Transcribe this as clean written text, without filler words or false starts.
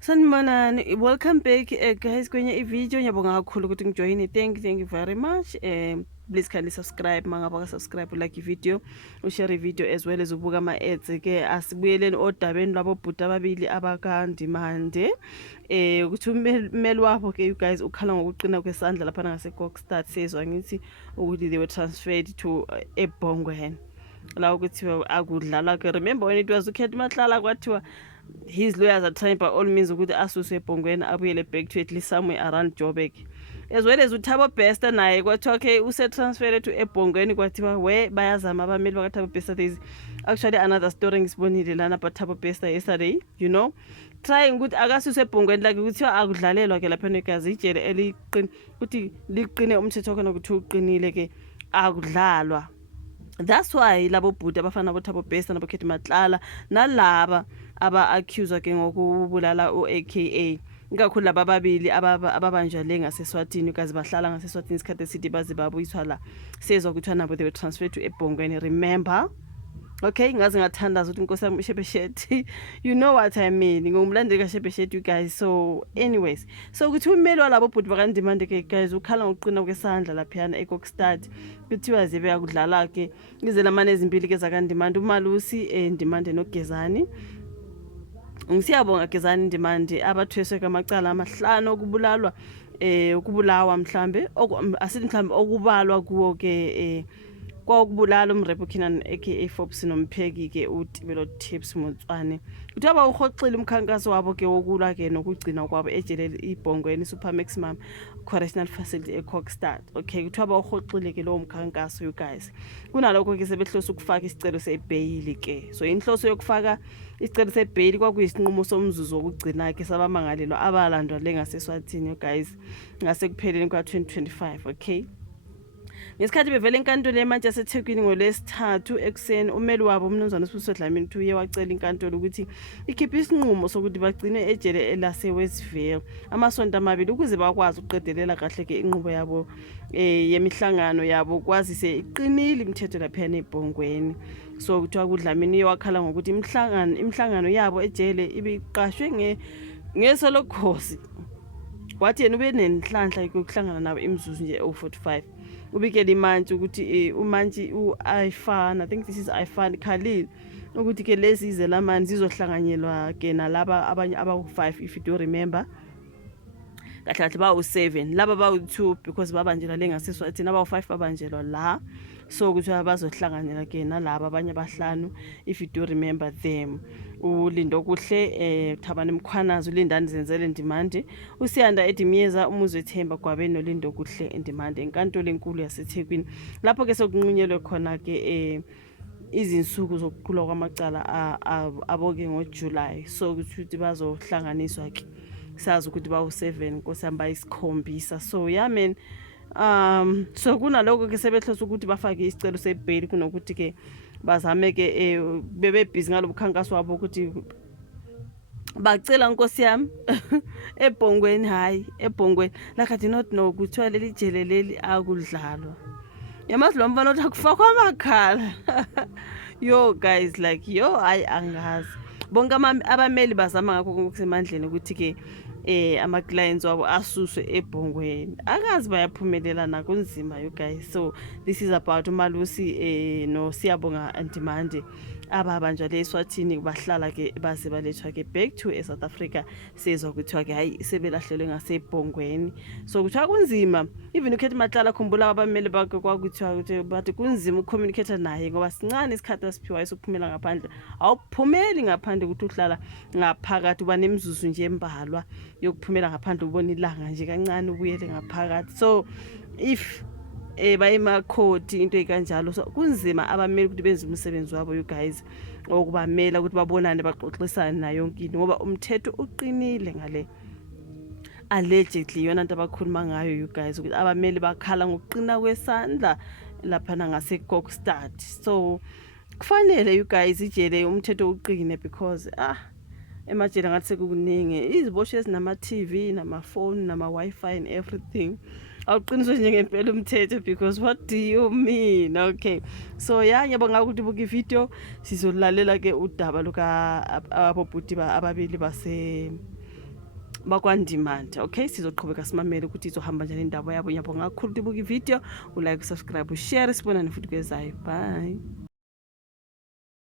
Sanibonani, welcome back guys kwenye i-video. Ngiyabonga kakhulu ukuthi ngijoyine. Thank you very much. Please kindly subscribe mangaba ka subscribe, like i-video, ushare i-video as well as ubuka ama-ads ke. Asibuyeleni odabeni lwabo bhuti ababili abakandimande. Ukuthi umeli wabo ke you guys ukhala ngokuqina kwesandla lapha ngase-Kokstad. Sezwa ngithi ukuthi they were transferred to eBhongweni. La ukuthi akudlalwa ke. Remember when it was uKhethi Matlala kwathiwa his lawyers are trying by all means ukuthi asuswe eBhongweni abuyele back to at least somewhere around Joburg, as well as uThabo Bester naye kwathiwa okay use-transferred to eBhongweni. Kwathiwa we bayazama abameli bakaThabo Bester. There's actually another story ngisibonile lana about Thabo Bester yesterday, you know, trying ukuthi akasuswe eBhongweni like kuthiwa akudlalelwa ke lapha negazi ijele eliqini ukuthi liqine umthetho khona ukuthi uqinile ke akudlalwa. That's why labo bhuti abafana boThabo Bester naboKhethi Matlala nalaba aba-accused ke ngokubulala u-AKA, ikakhulu laba ababili ababanjwa le ngaseSwatini kazi bahlala ngaseSwatini isikhathi eside baze babuyiswa la. Sezwa kuthiwa nabo they were transferred to eBhongweni, remember? Okay, ngaze ngathandaza ukuthi inkosi yami uShebeshethi, you know what I mean, ngumlandeli kaShebeshethi you guys. So anyways, so ukuthi umeli walabo bhuti bakandimande ke guys ukhala ngokuqina kwesandla laphiyana eKokstad. Kuthiwa zibe yakudlala ke izelamane ezimbili ke zakandimande, uMalusi Ndimande noGezani. Ngisiyabonga Gezani Ndimande abathweswe kamacala amahlanu okubulalwa ukubulawa mhlambe asithi mhlambe okubalwa kuwo ke kwakubulala umrep Khinan aka Forbes nompheki ke uTibelo Tips Motswane. Kuthi abawuhoxile umkhankaso wabo ke wokulwa ke nokugcina kwabo ejele iBhongweni Super Maximum Correctional Facility eKokstad. Okay, kuthi abawuhoxile ke lo mkhankaso you guys. Kunalokho ke sebehlosa ukufaka isicelo sebail ke. So inhloso yokufaka isicelo sebail kwakuyisinqumo somzuzu wokugcina ke sabamangalelwa abalandwa le ngaseSwatini you guys ngasekupheleni kwa-2025. Okay, ngesikhathi bevele enkantolo eMantshi yaseThekwini ngolwesithathu ekuseni, umeli wabo uMnumzane uSibusiso Dlamini uye wacela inkantolo ukuthi ikhiphe isinqumo sokuthi bagcine ejele elase-Westville amasonto amabili ukuze bakwazi ukuqedelela kahle ke inqubo yabo yemihlangano yabo kwazise iqinile imithetho laphiyana eBhongweni. So kuthiwa kuDlamini uye wakhala ngokuthi imihlangano yabo ejele ibiqashwe ngesolokhosi. Wathi yena ube nenhlanhla yokuhlangana nabo imizuzu nje 045. Ubikele imantshi ukuthi umantshi uIfan, I think this is Ifan Khalil, ukuthi ke lezi izelamani zizohlanganyelwa ke nalaba abanye abawu5 if you do remember. Kahle kahle bawu7 laba bawu2 because babanjelwa le ngaseSwatini, abawu5 babanjelwa la. So ukuthi bazohlanganyela ke nalaba abanye abahlanu if you do remember them. Ulindo kuhle Thabani Mkhwanazi, uLindani Zenzele Ndimande, uSiyanda Edimiyeza, Umuzwe Themba Gwabeni noLindo kuhle Ndimande enkantolo enkulu yaseThekwini. Lapho ke sokunqunyelwe khona ke izinsuku zokuqhulwa kwamacala aboke ngoJuly. So ukuthi bazohlanganiswa ke sazi ukuthi bawu7 nkosamba isikhombisa. So yeah man, so kunaloko ke sebehlosa ukuthi bafake isicelo sebail kunokuthi ke bazame ke bebebhizi ngalo bukhankaso wabo ukuthi bacela nkosi yami eBhongweni, hayi eBhongweni like I did not know ukuthi leli jele leli akudlalwa. Yamazi lo mfana othi akufakwa amakhala yo guys like yo hayi angazi bonke abameli bazama ngakho ngokusemandleni ukuthi ke ama clients wabo asuswe eBhongweni. Akazi bayaphumelela na kunzima you guys. So this is about uMalusi no Siyabonga Ndimande ababanjwa le eSwatini bahlala ke baze balethwa ke back to eSouth Africa. Sezwa kuthiwa ke hayi sebelahlelwe ngaseBhongweni. So kuthiwa kunzima, even uKhethi Matlala khumbula abameli bakhe kwakuthiwa ukuthi bathi kunzima ukucommunicate naye ngoba sincane isikhathi asiphiwayo sokuphumela ngaphandle. Awuphumeli ngaphandle ukuthi uhlala ngaphakathi uba nemizuzu nje embalwa yokuphumela ngaphandle ubona ilanga nje kancane ubuyele ngaphakathi. So if bayemakhoti into ekanjalo, so kunzima abameli ukuthi benze umsebenzi wabo you guys, okubamela ukuthi babonane baxoxisane na yonke into ngoba umthetho uqinile ngale allegedly yona into abakhuluma ngayo you guys, ukuthi abameli bakhala ngokuqina kwesandla lapha ngaseKokstad. So kufanele you guys ijele umthetho uqine because emajele ngathi sekukuningi iziboshwe ezinama-TV nama-phone nama-Wi-Fi and everything. Awuqiniswe nje ngempela umthetho because what do you mean? Okay, so yeah, ngiyabonga ukuthi buka ivideo sizolalela ke udaba luka abobhuti ababili bakwandimanda. Okay, sizoqhubeka simamele ukuthi izohamba njani indaba yabo. Ngiyabonga kakhulu ukuthi ubuka ivideo, ulike, usubscribe, ushare, sibonane futhi kwezayo. Bye.